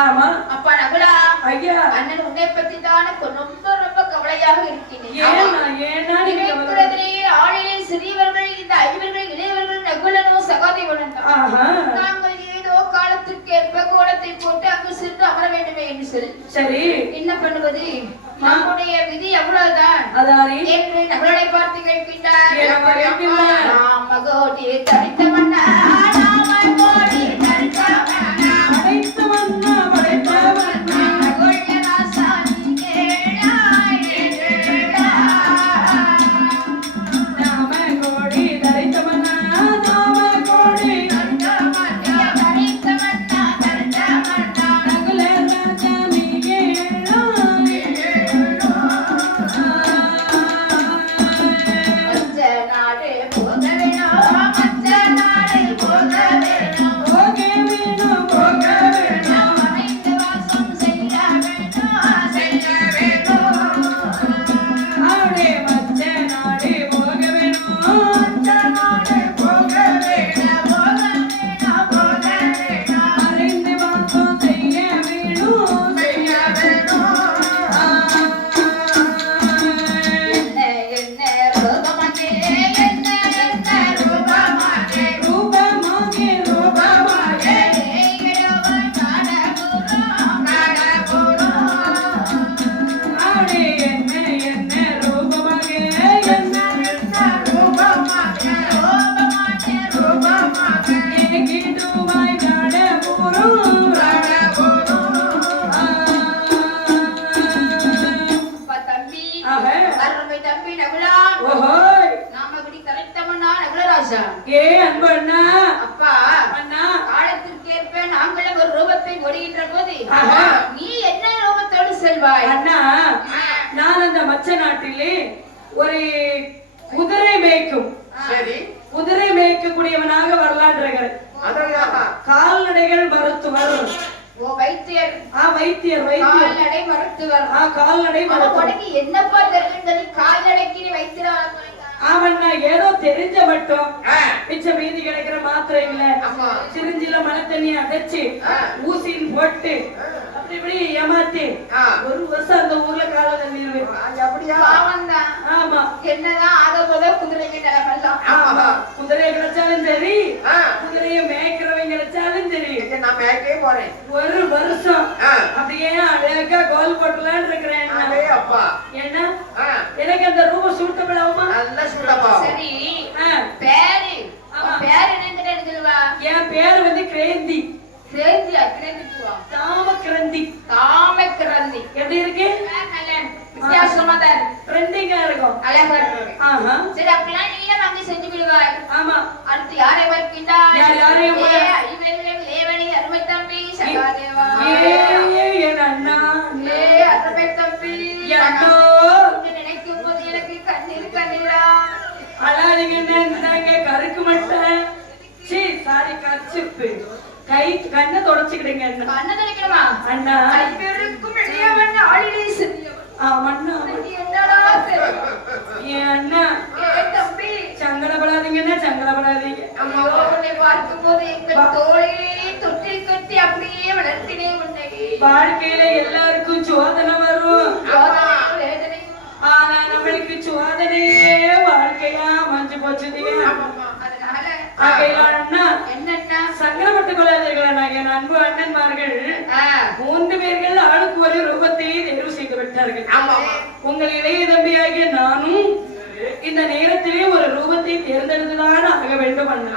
ஆமா. அப்பா நகுலா ஐயா. அண்ணன் உன்னை பத்தி தான் ரொம்ப ரொம்ப கவலையாக இருக்கிறேன் ஆளிலே சிறியவர்கள் இந்த ஐவர்கள் இளையவர்கள் நகுலனும் சகாதேவனும் நாங்கள் ஏதோ காலத்திற்கு ஏற்ப கோலத்தை போட்டு அங்கு சென்று அமர வேண்டுமே என்று சொல்லி சரி. என்ன பண்ணுவது? நம்முடைய விதி எவ்வளவுதான் என்று நகுலனை பார்த்து கேட்கின்றார். கோடி தடித்த மன்னா ஒரு குதிரை மேய்க்கும். சரி. குதிரை மேய்க்கக்கூடியவனாக அதற்காக கால்நடைகள் மருத்துவர். வைத்தியர். ஆ வைத்தியர் வைத்தியர். கால்நடை மருத்துவர். ஆ கால்நடை மருத்துவர். உனக்கு என்னப்பா தெரியும் சொல்லி கால்நடைக்கு நீ வைத்தியர் ஆமண்ணா ஏதோ தெரிஞ்ச மட்டும். மிச்ச மீதி கிடைக்கிற மாத்திரை இல்ல. சிரிஞ்சில மழை தண்ணி அடைச்சு. ஊசின்னு போட்டு இப்படி ஏமாத்தி. ஒரு வருஷம் அந்த ஊர்ல கால அது அப்படியா? ஆமா. என்னதான் ஆக போதோ குதிரைக்கு நிலமெல்லாம் குதிரையை கிடைச்சாலும் சரி ஆ, குதிரையை மேய்க்கிறவங்க கிடைச்சாலும் சரி. இங்க நான் மேய்க்கவே போறேன். ஒரு வருஷம். அப்படியே அழகா கோல் போட்டலான்னு இருக்கிறேன் அப்பா. ஏன்னா ஆ, எனக்கு அந்த ரூபம் சூட்டபிள் ஆகுமா நல்ல சூடப்பா சரி. ஆ, பேரு. பேர் என்னன்னு சொல்லுவா என் பேர் வந்து கிரேந்தி கிரேந்தியா கிரேந்தி பூவா தாம கிரந்தி காம கிரந்தி எப்படி இருக்கு நல்ல வித்தியாசமா தான் இருக்கு. ட்ரெண்டிங்கா இருக்கும் அழகா இருக்கு. சரி அப்படின்னா நீயே வந்து செஞ்சு விடுவாய். ஆமா. அடுத்து யாரை வைக்கின்றாய் யார், யாரையும் லேவனி அருமை தம்பி சகாதேவா. ஏ என் அண்ணா ஏ அருமை தம்பி அண்ணோ. உன்னை நினைக்கும் போது எனக்கு கண்ணீர் கண்ணீரா. அழாதீங்கன்னு இருந்தாங்க கருக்கு மட்டும் சீ சாரி கர்ச்சிப்பு. கை கண்ணை தொடச்சுக்கிடுங்க அண்ணா. கண்ணை நினைக்கணுமா அண்ணா. ஐவருக்கும் இளையவன் ஆளிலே சிறியவன் ஆமண்ணா இது என்னடா தெரியும்? என் அண்ணா? ஏ தம்பி. சங்கடப்படாதீங்கன்னா சங்கடப்படாதீங்க. ஐயோ, உன்னை பார்க்கும்போது எங்கள் தோளிலே தொட்டி கட்டி அப்படியே வளர்த்தினே உன்னை. வாழ்க்கையில எல்லாருக்கும் சோதனை வரும். ஆனா நம்மளுக்கு சோதனையே வாழ்க்கையா மஞ்சு போச்சுதே அதனால ஆகையில அண்ணா. என்னன்னா சங்கடப்பட்டுக் கொள்ளாதீர்கள் அன்பு அண்ணன்மார்கள் மூன்று பேர்கள் ஆளுக்கு ஒரு ரூபத்தை தேர்வு செய்து விட்டார்கள். உங்கள் இளைய தம்பியாகிய நானும் இந்த நேரத்திலே ஒரு ரூபத்தை தேர்ந்தெடுத்துதான் ஆக வேண்டும் அண்ணா.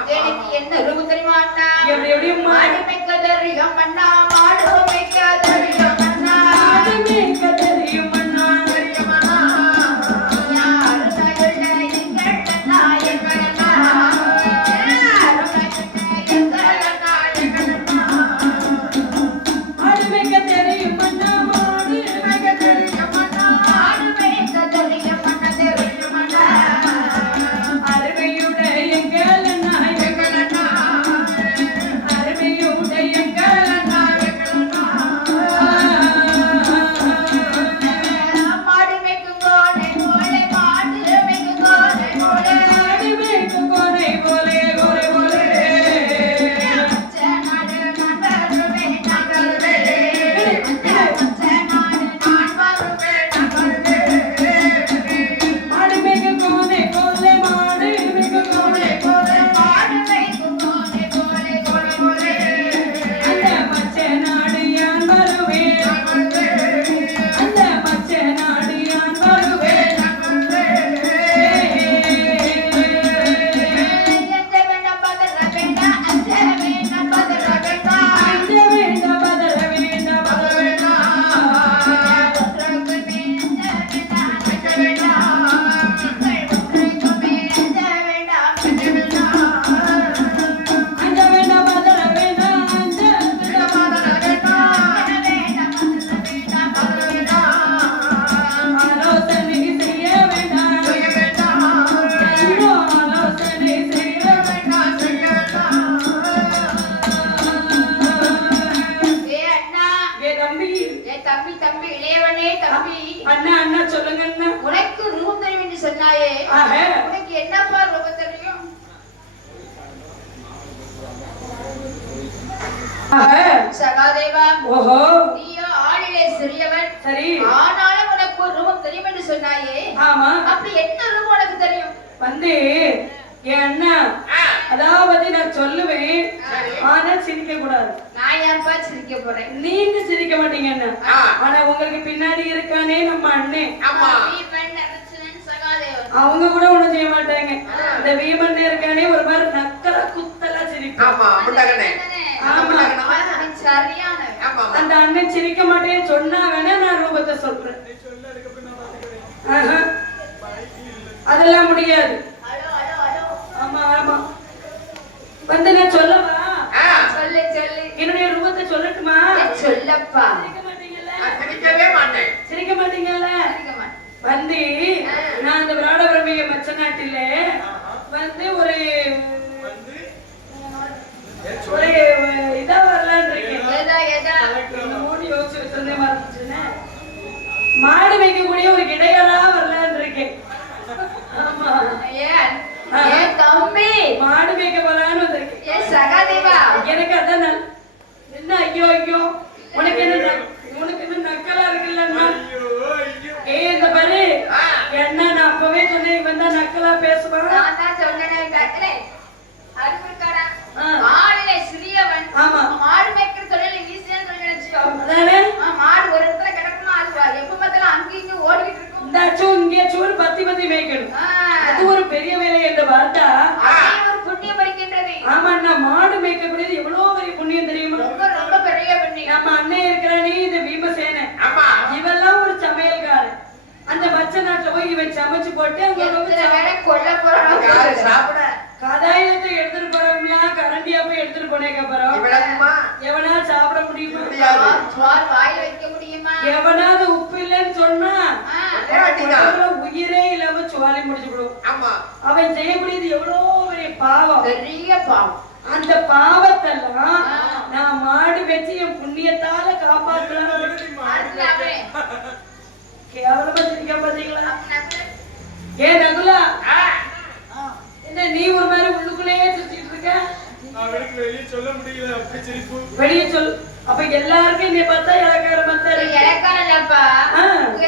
என்ன ரூபம் தெரியுமா அண்ணா? எப்படி எப்படி மாடு மேய்க்கதறியும் அண்ணா மாடு மேய்க்கதறியும் தம்பி தம்பி இளையவனே தம்பி. அண்ணா அண்ணா சொல்லுங்க அண்ணா உனக்கு ரூபம் தெரியும் என்று சொன்னாயே. உனக்கு என்னப்பா ரூபம் தெரியும். சகாதேவா ஓஹோ. நீயோ ஆளிலே சிறியவன். சரி. ஆனாலும் உனக்கு ஒரு ரூபம் தெரியும் என்று சொன்னாயே. ஆமா. அப்படி என்ன ரூபம் உனக்கு தெரியும்? வந்து அண்ணா அதாவது நான் சொல்லுவேன். ஆனா சிரிக்க கூடாது நான் ஏன்பா சிரிக்க போறேன்? நீங்க ஆனா உங்களுக்கு பின்னாடி இருக்கானே நம்ம அண்ணன் அவங்க கூட ஒண்ணும் செய்ய மாட்டாங்க. இந்த வீமண்ண இருக்கானே ஒரு மாதிரி நக்கலா குத்தலா சிரிப்பான். அந்த அண்ணன். சிரிக்க மாட்டேன்னு சொன்னா வேணா நான் ரூபத்தை சொல்றேன். ஆஹா. அதெல்லாம் முடியாது. Hello hello hello. ஆமா ஆமா. வந்து நான் சொல்லவா? சொல்லு சொல்லு. என்னுடைய ரூபத்தை சொல்லட்டுமா? சொல்லப்பா சிரிக்க மாட்டீங்கல்ல நான் சிரிக்கவே மாட்டேன் சிரிக்க மாட்டீங்கல்ல சரிங்க மாட்டேன். வந்து நான் அந்த விராடபுரமிய மச்ச நாட்டில வந்து ஒரு ஒரு இதா வரலான்னு இருக்கேன். யோசிச்சுட்டு மறந்துச்சுன்னு. மாடு வைக்கக்கூடிய ஒரு இடையலா வரலான்னு இருக்கேன். ஆமா. ஏன் தம்பி. மாடு மேய்க்க போலான்னு வந்திருக்கேன். எனக்கு அதான் என்ன ஐயோ ஐயோ. உனக்கு என்ன நக்கலா இருக்குல்ல அண்ணா? ஏய் இந்த பாரு ஆ, என்ன நான் அப்பவே சொன்னேன் நக்கலா பேசுவான் நான் தான் சொன்னேனே இருக்காடா ஆ. மாடுலே சிறியவன். ஆமா. மாடு மேய்க்கிற தொழில் ஈஸியான தொழில் அதானே? மாடு ஒரு இடத்துல கிடக்குமா? அது எப்ப பார்த்தாலும் அங்கேயும் இங்கேயும் ஓடிக்கிட்டு இருக்கும். இந்த இங்கே சூடு பத்தி பத்தி மேய்க்கணும். அது ஒரு பெரிய வேலை என்று பார்த்தா ஒரு புண்ணியம் பறிக்கின்றது. ஆமா நான் மாடு மேய்க்கக்கூடியது எவ்வளவு பெரிய புண்ணியம் தெரியுமா ரொம்ப ரொம்ப பெரிய புண்ணியம் நம்ம அண்ணன் இருக்கிறானே இது பீமசேனன் ஆமா இவெல்லாம் ஒரு சமையல்காரன் அந்த மச்ச நாட்டுல போய் இவன் சமைச்சு போட்டு சாப்பிட கதாயத்தை எடுத்துட்டு போறவங்களாம் கரண்டியா போய் எடுத்துட்டு போனேக்கு விளக்குமா எவனா சாப்பிட முடியுமா? வைக்க முடியுமா? எவனாவது உப்பு இல்லைன்னு சொன்னா உயிரே இல்லாம சுவாலி முடிச்சு விடுவோம் ஆமா. அவன் செய்யக்கூடியது எவ்வளவு பெரிய பாவம். பெரிய பாவம். அந்த பாவத்தெல்லாம் நான் மாடு வச்சு என் புண்ணியத்தால காப்பாற்றலாம் கேவலமா சிரிக்க பாத்தீங்களா. ஏ நகுலா? ஆ, என்ன நீ ஒரு மாதிரி உள்ளுக்குள்ளேயே சுத்திட்டு இருக்க? நான் வெளிக்கு வெளியே சொல்ல முடியல அப்படி சிரிப்பு வெளியே சொல். அப்ப எல்லாருக்கும் என்னை பார்த்தா இது இருக்கு. எனக்கான இல்லப்பா.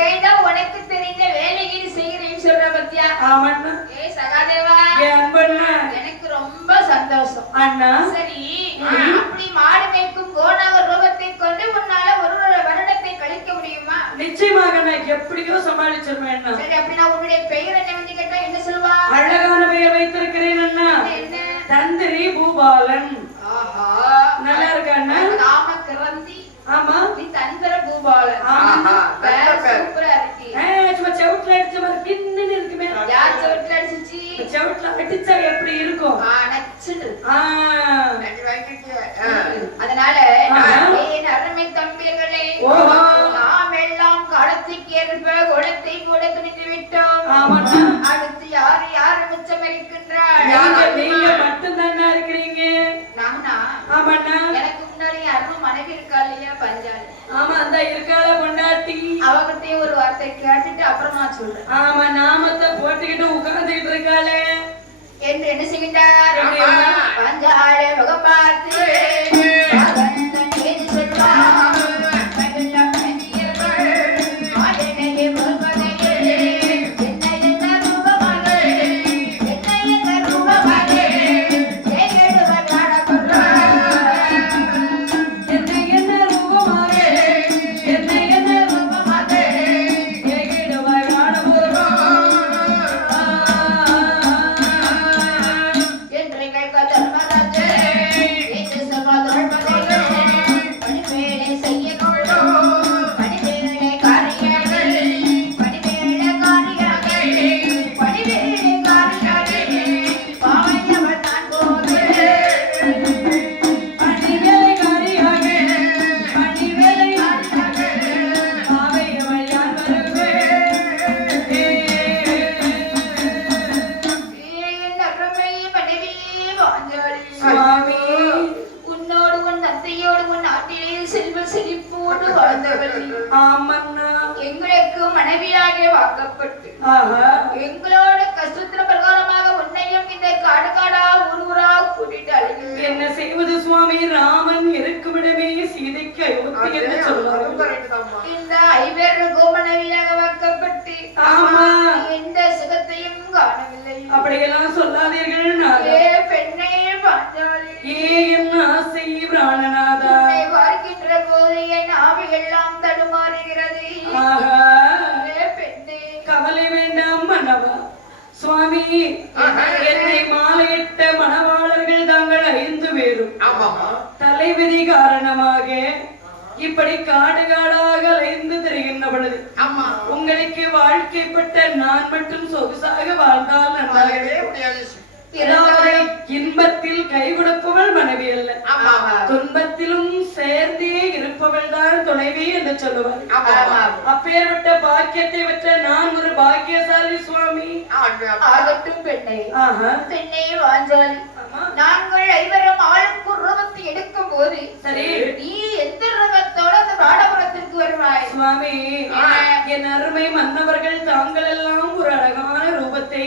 ஏதோ உனக்கு தெரிஞ்ச வேலையை செய்கிறேன்னு சொல்ற பத்தியா? ஆமாண்ணா. ஏய் சகாதேவா. என் அன்பண்ணா. எனக்கு ரொம்ப சந்தோஷம். அண்ணா. சரி அப்படி மாடு கோணாக ரூபத்தை கொண்டு உன்னால ஒரு ஒரு வருடத்தை கழிக்க முடியுமா நிச்சயமாக நான் எப்படியோ சமாளிச்சிருவேன் அண்ணா சரி அப்படின்னா உன்னுடைய பெயர் என்ன என்ன செழிப்போடு வாழ்ந்தவள் ஆமண்ணா. எங்களுக்கு மனைவியாக வாக்கப்பட்டு. எங்களோட கஷ்டத்தின பிரகாரமாக உன்னையும் இந்த காடு கூட்டிட்டு அழைந்து என்ன செய்வது சுவாமி? ராமன் இருக்குமிடமே சீதைக்கு அயோத்தி என்று தான்மா. இந்த ஐவருக்கும் மனைவியாக வாக்கப்பட்டு. ஆமா. எந்த சுகத்தையும் காணவில்லை. அப்படியெல்லாம் சொல்லாதீர்கள். வாழ்க்கைப்பட்ட நான் மட்டும் சொகுசாக வாழ்ந்தால் நன்றாக வாழவே இருக்கும். முடியாது. இன்பத்தில் கை கொடுப்பவள் மனைவி அல்ல. துன்பத்திலும் சேர்ந்தே இருப்பவள் தான் துணைவி என்று சொல்லுவார். அப்பேற்பட்ட பாக்கியத்தை பெற்ற நான் ஒரு பாக்கியசாலி சுவாமி. ஆகட்டும் பெண்ணே ஆஹா பெண்ணே வாஞ்சாலி ஆமா. நாங்கள் ஐவரும் ஆளுக்கு ரூபத்தை எடுக்கும் போது சரி நீ எந்த ரகத்தோட அந்த ராடபுரத்திற்கு வருவாய் சுவாமி. என் அருமை மன்னவர்கள் தாங்கள் எல்லாம் ஒரு அழகான ரூபத்தை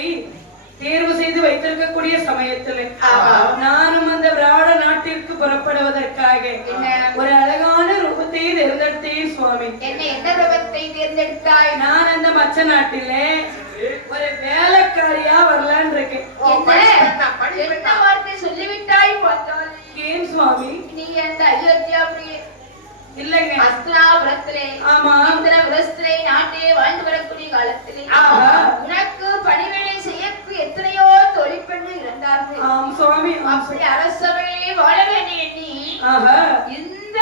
தேர்வு செய்து வைத்திருக்கக்கூடிய சமயத்தில். நானும் அந்த விராட நாட்டிற்கு புறப்படுவதற்காக என்ன? ஒரு அழகான ரூபத்தை தேர்ந்தெடுத்தேன் சுவாமி. என்ன எந்த ரூபத்தை தேர்ந்தெடுத்தாய்? நான் அந்த மச்ச நாட்டிலே ஒரு வேலைக்காரியா வரலான் இருக்கேன். என்ன. வார்த்தை சொல்லிவிட்டாய் பார்த்தால்? ஏன் சுவாமி? நீ அந்த அயோத்தியாபுரி இல்லைங்க அஸ்திராபுரத்திலே ஆமா. இந்திரபுரத்திலே நாட்டிலே வாழ்ந்து வரக்கூடிய காலத்திலே. உனக்கு பணிவிடை செய்யக்கு எத்தனையோ தொழிற்பெண்கள் இருந்தார்கள் ஆம் சுவாமி அப்படி அரசவையே வாழ வேண்டிய ஆஹா இந்த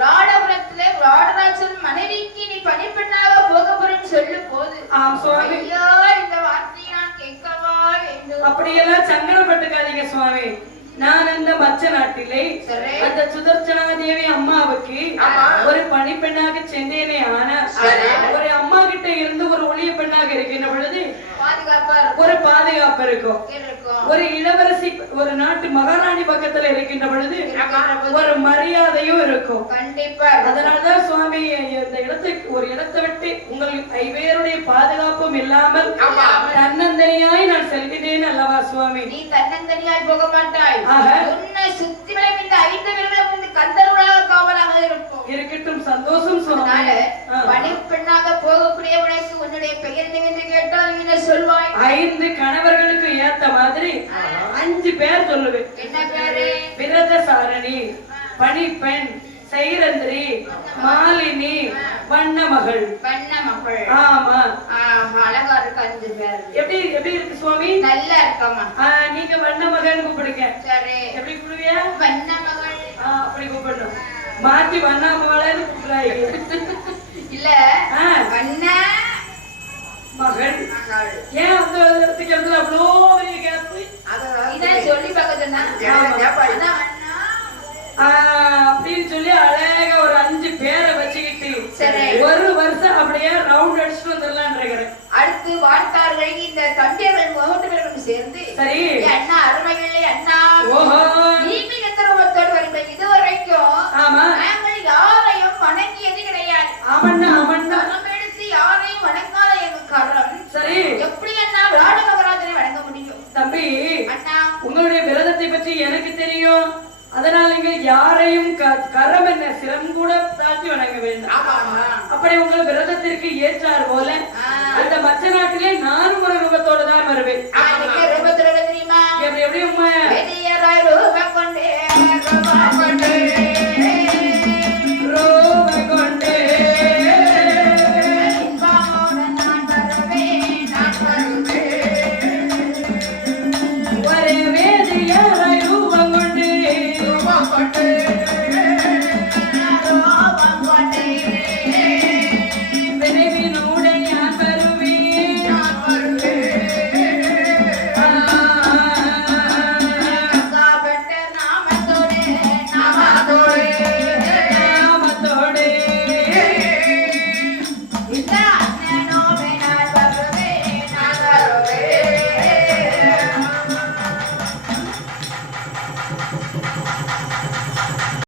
ராடபுரத்திலே ராடராஜன் மனைவிக்கு நீ பணிப்பெண்ணாக போக போறேன்னு சொல்லும் போது ஆம் சுவாமி ஐயா இந்த வார்த்தையை நான் கேட்கவா வேண்டும் அப்படியெல்லாம் சங்கடப்பட்டுக்காதீங்க சுவாமி நான் அந்த மச்ச நாட்டிலே சரி. அந்த சுதர்சனா தேவி அம்மாவுக்கு. ஒரு பணிப்பெண்ணாக சென்றேனே ஆனா. ஒரு அம்மா கிட்ட இருந்து ஒரு ஒளிய பெண்ணாக இருக்கின்ற பொழுது ஒரு பாதுகாப்பு இருக்கும் ஒரு இளவரசி ஒரு நாட்டு மகாராணி பக்கத்துல இருக்கின்ற பொழுது ஒரு மரியாதையும் இருக்கும் கண்டிப்பா அதனாலதான் சுவாமி இந்த இடத்துக்கு ஒரு இடத்தை விட்டு உங்கள் ஐவேருடைய பாதுகாப்பும் இல்லாமல். தன்னந்தனியாய் நான் செல்கிறேன் அல்லவா சுவாமி நீ தன்னந்தனியாய் போக மாட்டாய். உன்னை சுத்தி வளையும் இந்த ஐந்து பேர்களும் வந்து இருப்போம் இருக்கட்டும் சந்தோஷம் ஆ. பணிப்பெண்ணாக போகக்கூடிய உனக்கு உன்னுடைய பெயர் என்னவென்று கேட்டால் என்ன சொல்வாய். ஐந்து கணவர்களுக்கு ஏத்த மாதிரி அஞ்சு பேர் சொல்லுவேன். என்ன பேரு? விரத சாரணி பணிப்பெண் சைரந்திரி மாலினி வண்ணமகள் வண்ண மகள். ஆமா. ஆமா, அழகா இருக்கு அஞ்சு பேர். எப்படி எப்படி இருக்கு சுவாமி? நல்லா இருக்கம்மா. ஆ, நீங்க வண்ணமகன் கூப்பிடுங்க. சரி. எப்படி கூப்பிடுவியா? வண்ண மகள். அப்படி கூப்பிடணும். மாத்தி வண்ணாமலன்னு கூப்பிடுறாங்க இல்ல. வண்ண மகள் ஏன் அந்த இடத்துக்கு இடத்துல அவ்வளோ பெரிய கேப்பு இதான் சொல்லி பார்க்க சொன்னா. வண்ணா அப்படின்னு சொல்லி அழகா ஒரு அஞ்சு பேரை வச்சுக்கிட்டு. ஒரு வருஷம் அப்படியே ரவுண்ட் அடிச்சுட்டு வந்துடலான் இருக்கிறேன். அடுத்து வாழ்த்தார்கள் இந்த தம்பியர்கள் மூன்று பேரும் சேர்ந்து. சரி. அண்ணா அருமைகளே அண்ணா. ஓஹோ. கரம் என்ன? சிரம் கூட தாழ்த்தி வணங்க வேண்டாம். அப்படி உங்கள் விரதத்திற்கு ஏற்றார் போல. அந்த மச்ச நாட்டிலே நானும் ஒரு ரூபத்தோட தான் வருவேன். எப்படி எப்படி உண்மை ரூபம் கொண்டே ரூபம் கொண்டே.